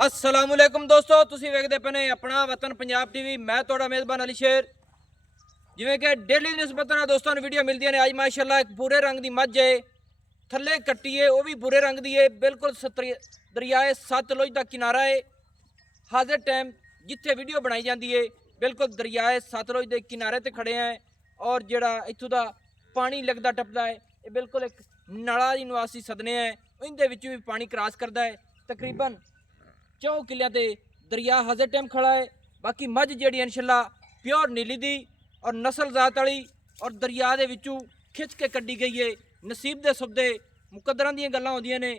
अस्सलामुअलैकुम दोस्तों, ਤੁਸੀਂ ਵੇਖਦੇ ਪਏ ਨੇ ਆਪਣਾ ਵਤਨ ਪੰਜਾਬ ਟੀਵੀ। ਮੈਂ ਤੁਹਾਡਾ ਮੇਜ਼ਬਾਨ ਅਲੀ ਸ਼ੇਰ। ਜਿਵੇਂ ਕਿ ਡੇਲੀ ਨਿਸਬਤ ਨਾਲ ਦੋਸਤਾਂ ਨੂੰ ਵੀਡੀਓ ਮਿਲਦੀਆਂ ਨੇ, ਅੱਜ ਮਾਸ਼ਾਅੱਲਾ ਇੱਕ ਭੂਰੇ ਰੰਗ ਦੀ ਮੱਝ ਹੈ, ਥੱਲੇ ਕੱਟੀ ਹੈ, ਉਹ ਵੀ ਭੂਰੇ ਰੰਗ ਦੀ ਹੈ। ਬਿਲਕੁਲ ਦਰਿਆਏ ਸਤਲੁਜ ਦਾ ਕਿਨਾਰਾ ਹੈ। ਹਾਜ਼ਰ ਟਾਈਮ ਜਿੱਥੇ ਵੀਡੀਓ ਬਣਾਈ ਜਾਂਦੀ ਹੈ ਬਿਲकुल ਦਰਿਆਏ ਸਤਲੁਜ ਦੇ ਕਿਨਾਰੇ ਤੇ ਖੜੇ ਆ। ਔਰ ਜਿਹੜਾ ਇੱਥੋਂ ਦਾ ਪਾਣੀ ਲੱਗਦਾ ਟੱਪਦਾ ਹੈ ਇਹ ਬਿਲकुल ਇੱਕ ਨਲਾ ਦੀ ਨਿਵਾਸੀ ਸਦਨੇ ਹੈ, ਇਹਦੇ ਵਿੱਚੋਂ ਵੀ ਪਾਣੀ ਕ੍ਰਾਸ ਕਰਦਾ ਹੈ। ਤਕਰੀਬਨ 4 ਕਿੱਲਿਆਂ ਤੇ ਦਰਿਆ ਹਾਜ਼ਰ ਟਾਈਮ ਖੜਾ है। बाकी मझ जी इंशाल्लाह प्योर नीली दी और नस्ल जात वाली और दरिया के विचों खिंच के कड्डी गई है। नसीब के सौदे मुकद्दरां दी गल्लां होंदियां ने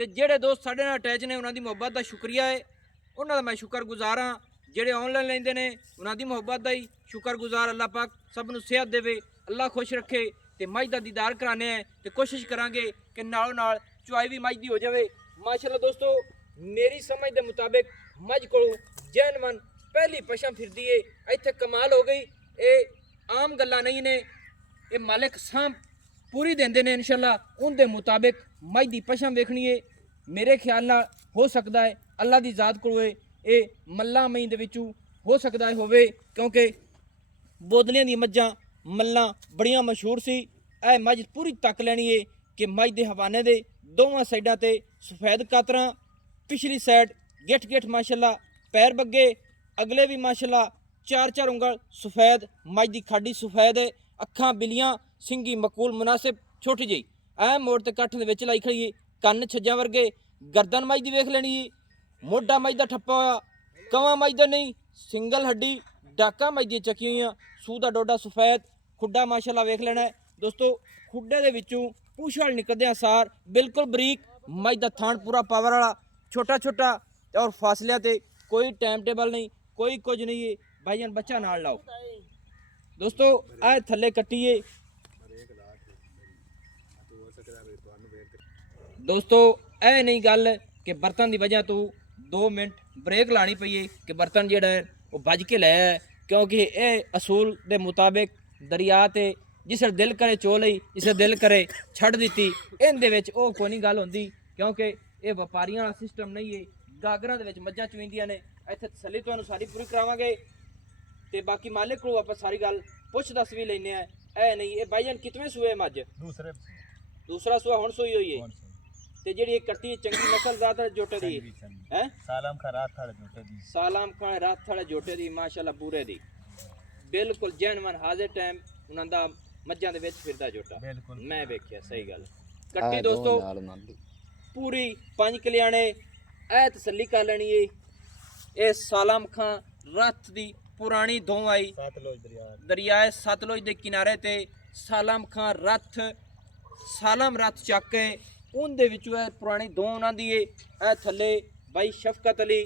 ते जेड़े दोस्त साडे नाल अटैच ने उन्हां दी मुहब्बत का शुक्रिया है। उन्हां दा मैं शुक्रगुजार हाँ। जेड़े ऑनलाइन लैंदे ने उन्हां दी मुहब्बत का ही शुक्रगुजार। अल्लाह पाक सब नूं सेहत देवे, अल्लाह खुश रखे ते मझ दा दीदार कराने हैं ते कोशिश करांगे कि नालों नाल चुआई भी मझ दी हो जाए। माशाअल्लाह दोस्तों, मेरी समझ के मुताबिक मझ को जैनवन पहली पशम फिरदी है। इत्थे कमाल हो गई, ये आम गल्लां नहीं ने, ये मालिक सांभ पूरी देंदे ने इंशाल्लाह। उनके मुताबिक मझ की पशम वेखनी है। मेरे ख्याल नाल हो सकता है अल्लाह की ज़ात को ये मल्लां मई दे विचों हो सकता है होवे, क्योंकि बोदलियां दी मझां मल्लां बड़ियां मशहूर सी। ए मझ पूरी तक लैनी है कि मझ के हवाने दे दोवां साइडां ते सफेद कातरां, पिछली साइड गिठ गिठ माशाल्लाह पैर बग्गे, अगले भी माशाल्लाह 4-4 उंगल सफेद, मझ की खाडी सफेद है, अखां बिलियां, सिंगी मकूल मुनासिब छोटी जी ऐ मोड़ ते कट्ठ दे विच लाई खड़ी है। कन्न छज्जां वर्गे, गर्दन मझ की वेख लेनी है, मोढा मझ दा ठप्पा होया, कवां मझ दा नहीं, सिंगल हड्डी डाका मझ दी चकी हुई, सूह दा डोडा सफेद, खुड्डा माशाल्लाह वेख लेना है दोस्तों। खुड्डे दे विचों पूछल निकलदे सार बिल्कुल बरीक, मझ दा थान पूरा पावर वाला, छोटा छोटा और फासलिया ते कोई टाइम टेबल नहीं, कोई कुछ नहीं है। भाईजान बच्चा नाल लाओ दोस्तों। आ थले कट्टी है दोस्तों। ऐ नहीं गल कि बर्तन की वजह तो 2 मिनट ब्रेक लानी पई है कि बर्तन जेड़ा है वो बज के लै है, क्योंकि ये असूल के मुताबिक दरिया ते जिसे दिल करे चो लई, जिसे दिल करे छड़ दी। इहदे विच ओह कोई नहीं गल होंदी, क्योंकि ये व्यापारियों वाला सिस्टम नहीं है। गागरां दे विच मझां चुईंदियां ने, इत्थे तसल्ली तुहानूं सारी पूरी करावांगे ते बाकी मालिक को आपां सारी गल पुछ दस भी लैने आ। ऐ नहीं ये भाईजान कितवें सूए मझ? दूसरा सूआ हुण सूई हुई है ते जेड़ी ये कट्टी चंगी नस्ल ज़ात है जोटे दी है। सालाम खां रात थाड़े जोटे दी, सालाम खां रात थाड़े जोटे दी माशाल्लाह पूरे दी बिल्कुल जैनवन हाजिर टाइम उन्हां दा मझां दे विच फिरदा जोटा मैं वेखिया। सही गल कट्टी दोस्तों पूरी 5 किलियाने। ऐ तसल्ली कर लेनी है ये सालाम खां रथ दी पुरानी धों आई दरियाए सतलुज के किनारे ते सालाम खां रथ सालम रथ चक के उनदे विचों है पुरानी धों उन्हां दी है। ऐ थल्ले भाई शफकत अली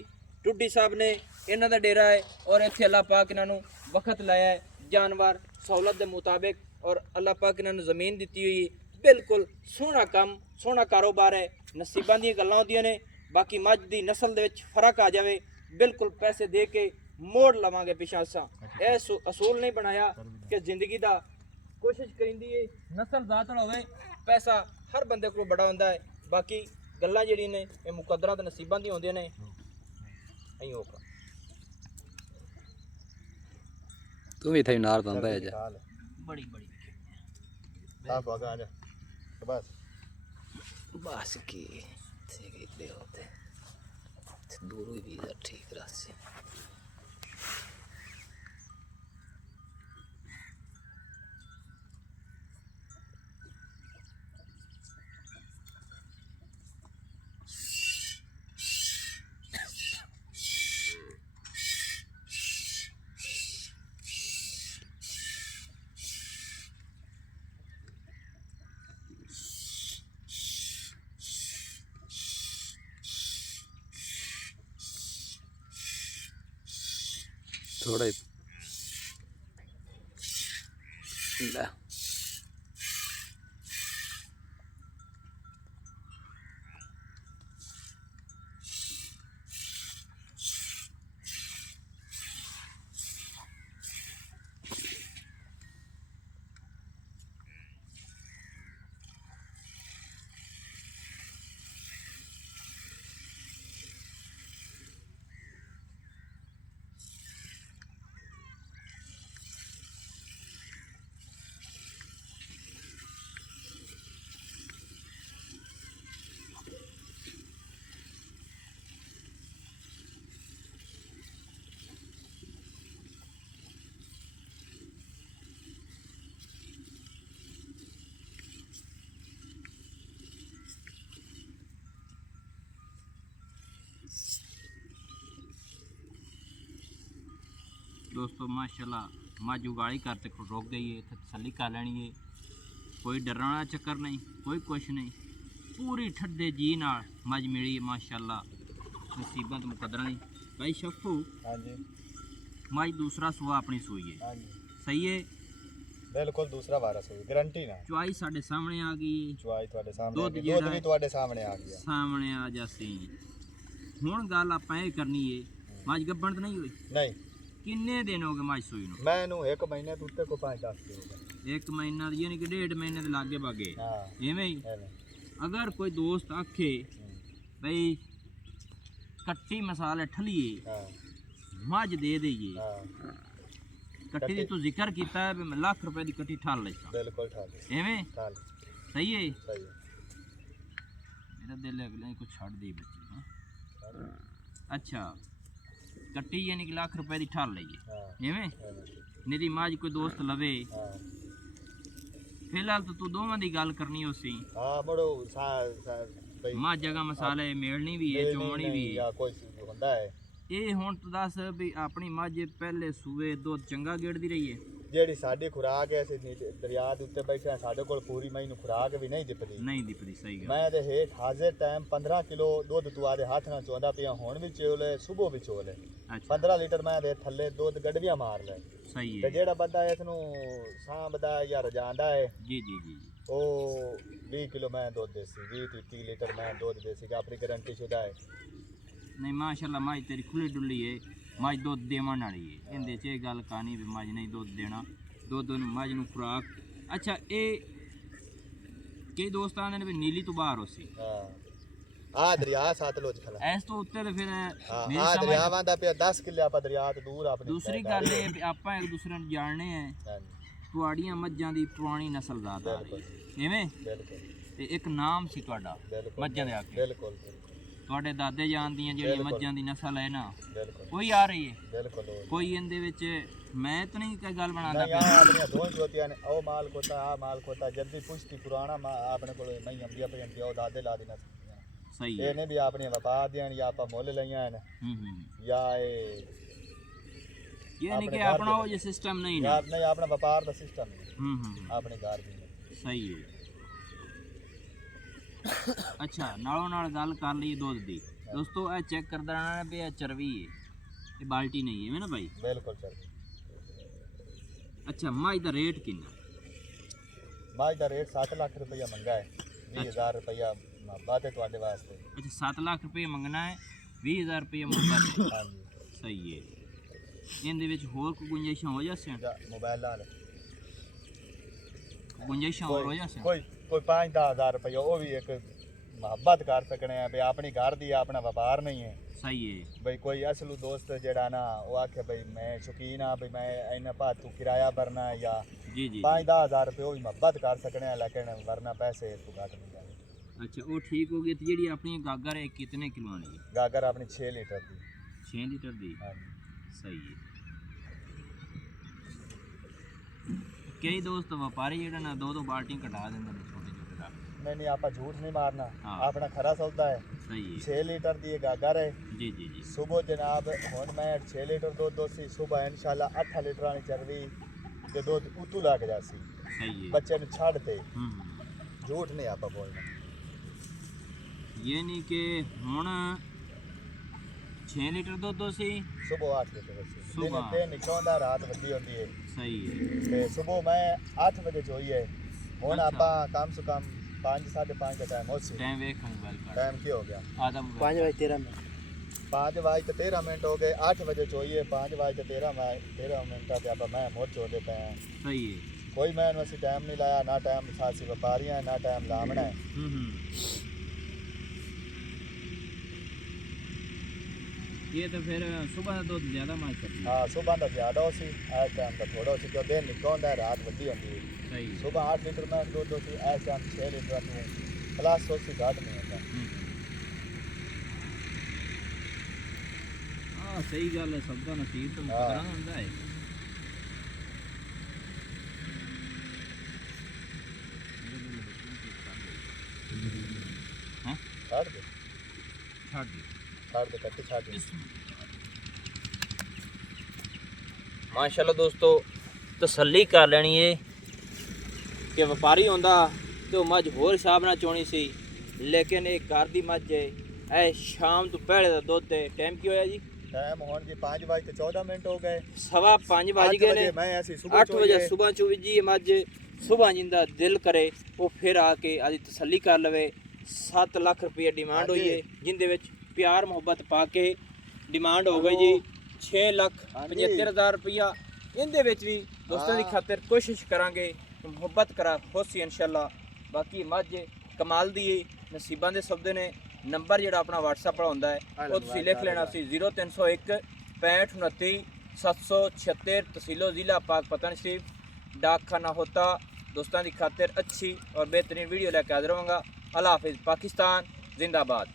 टुड्डी साहब ने इन्हां दा डेरा है और इत्थे अल्लाह पाक इन्हां नूं वक्त लाया है जानवर सहूलत के मुताबिक, और अल्लाह पाक इन्हां नूं ज़मीन दित्ती हुई है। बिल्कुल सोहना काम सोहना कारोबार है, नसीबां दी गल्लां होंदियां ने। बाकी मझ की नस्ल दे विच फर्क आ जाए बिल्कुल पैसे दे के मोड़ लवांगे पिछा। असां यह असूल नहीं बनाया कि जिंदगी का कोशिश करिंदी है नस्ल जात वाला होवे, पैसा हर बंदे को बड़ा होंदा है। बाकी गल्लां जिहड़ियां ने ये मुकद्दरां ते नसीबां दी होंदियां ने। अहीं होगा तू भी थे नार दंदा है जा बड़ी बड़ी आप आगे आ जा बस बस की ठीक दे होते दूर भी ठीक रास्ते। थोड़ा ला दोस्तों माशाल्लाह मझ उगाली करते रुक गई है, इत्थे तसल्ली कर लैनी है, कोई डरने वाला चक्कर नहीं, कोई कुछ नहीं, पूरी ठड्डे जी नाल मझ मिली है माशाल्लाह, नसीबत मुकदरा नहीं। भाई शफू हाँ जी मझ दूसरा सुआ अपनी सूई है, हाँ जी सही है, बिल्कुल दूसरा वारस होई गारंटी ना चुआई साढ़े सामने आ गई है, चुआई ਤੁਹਾਡੇ ਸਾਹਮਣੇ ਦੁੱਧ ਆ ਗਈ, ਜਿਹੜਾ ਦੁੱਧ ਵੀ ਤੁਹਾਡੇ ਸਾਹਮਣੇ ਆ ਗਿਆ सामने आ जासी। हुण गल आपां ये करनी है, मझ गब्बण तो नहीं हुई, ਨਹੀਂ किन्ने दिन हो गए मझ सूई नूं? ਮੈਂ ਇਹਨੂੰ 1 ਮਹੀਨੇ ਤੋਂ ਉੱਤੇ ਕੋ 5-10 ਦਿਨ ਹੋ ਗਏ। 1 महीना यानी कि 1.5 महीने के लागे बागे ਹਾਂ इवें ही। ਐਵੇਂ। अगर कोई दोस्त आखे भाई कट्टी मसाले ठलिए ਹਾਂ मझ दे दईए, ਹਾਂ कट्टी दी तू जिक्र कीता है भी मैं लाख रुपए की कट्टी ठल लेता, ਬਿਲਕੁਲ ਠਾਲ इवें ਠਾਲ सही है। ਸਹੀ ਹੈ। मेरा दिल है अगले कुछ छड़ दे बच्चे हाँ। अच्छा कट्टी यानी कि लाख रुपए की ठल लीए ਹਾਂ इवें, ਐਵੇਂ। मेरी मझ कोई दोस्त लवे, ਹਾਂ फिलहाल तो तू दोवां दी गल करनी उसी ਹਾਂ ਮੁੜੋ ਬਈ मझ जगह मसाले मेलनी भी है, चोमनी भी है। ਜਾਂ ਕੋਈ ਹੁੰਦਾ ਹੈ ਇਹ ਹੁਣ ਤੂੰ ਦੱਸ ਵੀ ਆਪਣੀ ਮੱਝ ਪਹਿਲੇ ਸੂਏ ਦੁੱਧ ਚੰਗਾ ਗੇੜਦੀ ਰਹੀ ਹੈ? ਜਿਹੜੀ ਸਾਡੀ ਖੁਰਾਕ ਹੈ ਅਸੀਂ ਦਰਿਆ ਦੇ ਉੱਤੇ ਬੈਠੇ ਹਾਂ, ਸਾਡੇ ਕੋਲ ਪੂਰੀ ਮਈ ਨੂੰ ਖੁਰਾਕ ਵੀ ਨਹੀਂ ਦਿਪਦੀ। ਨਹੀਂ ਦਿਪਦੀ, ਸਹੀ ਗੱਲ। ਮੈਂ ਤੇ ਹੇਠ ਹਾਜ਼ਰ ਟਾਈਮ 15 ਕਿਲੋ ਦੁੱਧ ਤੂੰ ਆਦੇ ਹੱਥ ਨਾਲ ਚੋਂਦਾ ਪਿਆ, ਹੁਣ ਵੀ ਚੋਲੇ ਸਵੇਰ ਵੀ ਚੋਲੇ ਅੱਛਾ 15 ਲੀਟਰ ਮੈਂ ਦੇ ਥੱਲੇ ਦੁੱਧ ਗੜਵੀਆਂ ਮਾਰ ਲੈ। ਸਹੀ ਤੇ ਹੈ ਜਿਹੜਾ ਬੰਦਾ ਇਸ ਨੂੰ ਸਾਂਭਦਾ ਜਾਂ ਰਜਾਂਦਾ ਹੈ ਜੀ ਜੀ ਜੀ ਉਹ 20 ਕਿਲੋ ਮੈਂ ਦੁੱਧ ਦੇਸੀ, 20-30 ਲੀਟਰ ਮੈਂ ਦੁੱਧ ਦੇਸੀ ਆਪਣੀ ਗਾਰੰਟੀ ਸ਼ੁਦਾ ਹੈ। ਨਹੀਂ ਮਾਸ਼ਾਅੱਲਾ ਮੱਝ ਤੇਰੀ ਖੁੱਲੀ ਡੁੱਲੀ ਹੈ, ਮੱਝ ਦੁੱਧ ਦੇਵਣ ਵਾਲੀ ਹੈ, ਇਹਦੇ 'ਚ ਇਹ ਗੱਲ ਕਾਨੀ ਵੀ ਮੱਝ ਨਹੀਂ ਦੁੱਧ ਦੇਣਾ, ਦੁੱਧ ਨੂੰ ਮੱਝ ਨੂੰ ਖੁਰਾਕ। ਅੱਛਾ ਇਹ ਕਈ ਦੋਸਤਾਂ ਨੇ ਵੀ ਨੀਲੀ ਤੋਂ ਬਾਹਰ ਹੋਸੀ ਹਾਂ ਆ ਦਰਿਆ ਸਤਲੁਜ ਖਲਾ ਇਸ ਤੋਂ ਉੱਤੇ ਤੇ ਫਿਰ ਹਾਂ ਮੇਰੀ ਆ ਸਮਝ ਦਰਿਆਵਾਂ ਦਾ ਪਿਆ 10 ਕਿੱਲੇ ਆਪਾਂ ਦਰਿਆ ਤੋਂ ਦੂਰ ਆਪਣੀ ਦੂਸਰੀ ਗੱਲ ਇਹ ਵੀ ਆਪਾਂ ਇੱਕ ਦੂਸਰੇ ਨੂੰ ਜਾਣਨੇ ਆ, ਹਾਂਜੀ ਤੁਹਾਡੀਆਂ ਮੱਝਾਂ ਦੀ ਪੁਰਾਣੀ ਨਸਲ ਜ਼ਾਤ ਆ ਰਹੀ ਹੈ ਇਵੇਂ, ਬਿਲਕੁਲ ਤੇ ਇੱਕ ਨਾਮ ਸੀ ਤੁਹਾਡਾ ਬਿਲਕੁਲ ਮੱਝਾਂ ਦੇ ਆਕੇ, ਬਿਲਕੁਲ ਤੁਹਾਡੇ ਦਾਦੇ ਜਾਨ ਦੀਆਂ ਜਿਹੜੀਆਂ ਮੱਝਾਂ ਦੀ ਨਸਲ ਹੈ ਨਾ ਬਿਲਕੁਲ ਕੋਈ ਆ ਰਹੀ ਹੈ, ਬਿਲਕੁਲ ਕੋਈ ਇਹਦੇ ਵਿੱਚ ਮੈਂ ਤਾਂ ਨਹੀਂ ਕੋਈ ਗੱਲ ਬਣਾਉਂਦਾ ਨਹੀਂ ਆ ਆਪਣੀਆਂ ਦੋਵੇਂ ਚੋਤੀਆਂ ਨੇ, ਉਹ ਮਾਲ ਕੋਤਾ ਆ ਮਾਲ ਕੋਤਾ ਜਲਦੀ ਪੁਸ਼ਤੀ ਪੁਰਾਣਾ ਆਪਣੇ ਕੋਲ ਮੈਂ ਅੰਬੀਆਂ ਪਈਆਂ ਉਹ ਦਾਦੇ ਲਾ ਦੇਣਾ ਸਹੀ ਹੈ। ਇਹਨੇ ਵੀ ਆਪਣੀਆਂ ਵਪਾਰ ਦੀਆਂ ਜਾਂ ਆਪਾਂ ਮੁੱਲ ਲਈਆਂ ਨੇ ਜਾਂ ਇਹ ਯਾਨੀ ਕਿ ਆਪਣਾ ਉਹ ਜੇ ਸਿਸਟਮ ਨਹੀਂ ਨਾ, ਯਾਰ ਨਹੀਂ ਆਪਣਾ ਵਪਾਰ ਦਾ ਸਿਸਟਮ ਆਪਣੇ ਘਰ ਦੀ ਸਹੀ ਹੈ। ਅੱਛਾ ਨਾਲੋਂ ਨਾਲ ਗੱਲ ਕਰ ਲਈ ਦੁੱਧ ਦੀ, ਦੋਸਤੋ ਇਹ ਚੈੱਕ ਕਰਦਾ ਰਹਿਣਾ ਵੀ ਇਹ ਚਰਬੀ ਹੈ, ਇਹ ਬਾਲਟੀ ਨਹੀਂ ਹੈ ਨਾ ਭਾਈ? ਬਿਲਕੁਲ ਸਰ। ਅੱਛਾ ਮੱਝ ਦਾ ਰੇਟ ਕਿੰਨਾ? ਮੱਝ ਦਾ ਰੇਟ 7 ਲੱਖ ਰੁਪਈਆ ਮੰਗਾ ਹੈ, 20000 ਰੁਪਈਆ ਬਾਤੇ ਤੁਹਾਡੇ ਵਾਸਤੇ। ਅੱਛਾ 7 ਲੱਖ ਰੁਪਏ ਮੰਗਣਾ ਹੈ, 20000 ਰੁਪਏ ਮੁੱਲ। ਹਾਂਜੀ ਸਹੀ ਹੈ। ਇਹਦੇ ਵਿੱਚ ਹੋਰ ਕੋਈ ਗੁੰਜਾਇਸ਼ਾਂ ਹੋ ਜਾਸਣ? ਮੋਬਾਈਲ ਲਾ ਲੈ ਗੁੰਜਾਇਸ਼ਾਂ ਹੋਰ ਹੋ ਜਾਸਣ? ਕੋਈ 5-10 ਰੁਪਈਆ ਉਹ ਵੀ ਇੱਕ ਮੁਹੱਬਤ ਕਰ ਸਕਣੇ ਆ ਵੀ ਆਪਣੀ ਘਰ ਦੀ ਆਪਣਾ ਵਪਾਰ ਨਹੀਂ ਹੈ। ਸਹੀ ਹੈ। ਬਈ ਕੋਈ ਅਸਲੂ ਦੋਸਤ ਜਿਹੜਾ ਨਾ ਉਹ ਆਖੇ ਬਈ ਮੈਂ ਸ਼ੌਕੀਨ ਆ ਬਈ ਮੈਂ ਇੰਨਾ ਭਾ ਤੂੰ ਕਿਰਾਇਆ ਭਰਨਾ ਹੈ ਜਾਂ ਜੀ ਜੀ 5-10 ਰੁਪਏ ਉਹ ਵੀ ਮੁਹੱਬਤ ਕਰ ਸਕਣੇ ਆ, ਲੇਕਿਨ ਵਰਨਾ ਪੈਸੇ ਤੂੰ ਘੱਟ ਨਹੀਂ ਜਾਣੇ। ਅੱਛਾ ਉਹ ਠੀਕ ਹੋ ਗਈ। ਤੇ ਜਿਹੜੀ ਆਪਣੀ ਗਾਗਰ ਹੈ ਕਿਤਨੇ ਕਿਲੋ ਵਾਲੀ ਹੈ? ਗਾਗਰ ਆਪਣੀ 6 ਲੀਟਰ ਦੀ। 6 ਲੀਟਰ ਦੀ। ਹਾਂਜੀ ਸਹੀ ਹੈ। ਕਈ ਦੋਸਤ ਵਪਾਰੀ ਜਿਹੜਾ ਨਾ ਦੋ ਬਾਲਟੀਆਂ ਕਢਾ ਦਿੰਦੇ ਨੇ ਛੋਟੇ ਛੋਟੇ ਦਾ। नहीं आपा झूठ नहीं मारना, हाँ। अपना खरा सौदा है। सही है। 6 लीटर दी गागर है जी जी जी। सुबह जनाब हुन मैं 6 लीटर दूध दोसी सुबह इंशाल्लाह 8 लीटर वाली चरवी ते दूध उतू लग जासी। सही है। बच्चे ने छाड़ दे, झूठ नहीं आपा बोलना। ये नहीं कि हुन 6 लीटर दूध दोसी सुबह 8 लीटर दोसी सुबह। दिन निकलदा रात वड्डी होती है। सही है। ते सुबह मैं 8 बजे जोई है हुन अच्छा। आपा कम से कम 5-5:30 का टाइम हो सी। टाइम वेख मोबाइल का टाइम की हो गया? आधा 5:13 5:13 हो गए। 8 बजे चाहिए 5:13 मिनट पे आप मैं मोर चोदे पे हैं। सही है। कोई मैं वैसे टाइम नहीं लाया ना, टाइम सासी व्यापारी हैं ना टाइम लामना है। ये तो फिर सुबह का दूध ज़्यादा मार करती है। हाँ सुबह का ज़्यादा हो सी, इस टाइम का थोड़ा हो सी, जो दिन निकलता है रात वड्डी होती है। सही है। सुबह 8 लीटर में दूध हो सी, इस टाइम 6 लीटर में प्लस हो सी घाट नहीं होता। हाँ सही गल है, सबका नसीब तो हाँ। मुकदरा होता है। हाँ छाड़ दे छाड़ दी। छाड़ दे कट्टी छाड़ दे। ਮਾਸ਼ਾਅੱਲਾ ਦੋਸਤੋ ਤਸੱਲੀ ਕਰ ਲੈਣੀ ਏ ਕਿ ਵਪਾਰੀ ਹੁੰਦਾ ਤੇ ਉਹ ਮੱਝ ਹੋਰ ਹਿਸਾਬ ਨਾਲ ਚੋਣੀ ਸੀ, ਲੇਕਿਨ ਇਹ ਘਰ ਦੀ ਮੱਝ ਏ। ਇਹ ਸ਼ਾਮ ਤੋਂ ਪਹਿਲੇ ਦਾ ਦੁੱਧ ਹੈ। ਟਾਈਮ ਕੀ ਹੋਇਆ ਜੀ? ਟਾਈਮ ਹੁਣ ਜੀ 5 ਵਜੇ ਤੇ 14 ਮਿੰਟ ਹੋ ਗਏ। 5:15 ਵੱਜ ਗਏ ਨੇ। ਮੈਂ ਅਸੀਂ 8 ਵਜੇ ਸਵੇਰ ਚੋਂ ਜੀ ਇਹ ਮੱਝ ਸੁਬਹ ਜਿੰਦਾ ਦਿਲ ਕਰੇ ਉਹ ਫਿਰ ਆ ਕੇ ਆਦੀ ਤਸੱਲੀ ਕਰ ਲਵੇ। 7 ਲੱਖ ਰੁਪਏ ਡਿਮਾਂਡ ਹੋਈ ਹੈ, ਜਿੰਦੇ ਵਿੱਚ ਪਿਆਰ ਮੁਹੱਬਤ ਪਾ ਕੇ ਡਿਮਾਂਡ ਹੋ ਗਈ ਜੀ 6,75,000 ਰੁਪਇਆ। ਇਹਦੇ ਵਿੱਚ ਵੀ ਦੋਸਤਾਂ ਦੀ ਖਾਤਰ ਕੋਸ਼ਿਸ਼ ਕਰਾਂਗੇ ਮੁਹੱਬਤ ਕਰਾ ਖੁਸ਼ੀ ਇਨਸ਼ਾਅੱਲਾ। ਬਾਕੀ ਮੱਝ ਕਮਾਲ ਦੀ ਨਸੀਬਾਂ ਦੇ ਸੌਦੇ ਨੇ। ਨੰਬਰ ਜਿਹੜਾ ਆਪਣਾ WhatsApp ਵਾਲਾ ਹੁੰਦਾ ਹੈ ਉਹ ਤੁਸੀਂ ਲਿਖ ਲੈਣਾ ਸੀ 0301 65 29 776 तहसीलो ज़िला पाक पतन शरीफ डाकखाना होता। दोस्तों की खातिर अच्छी और बेहतरीन वीडियो लेकर हाजिर होऊंगा। अल्लाह हाफिज़। पाकिस्तान जिंदाबाद।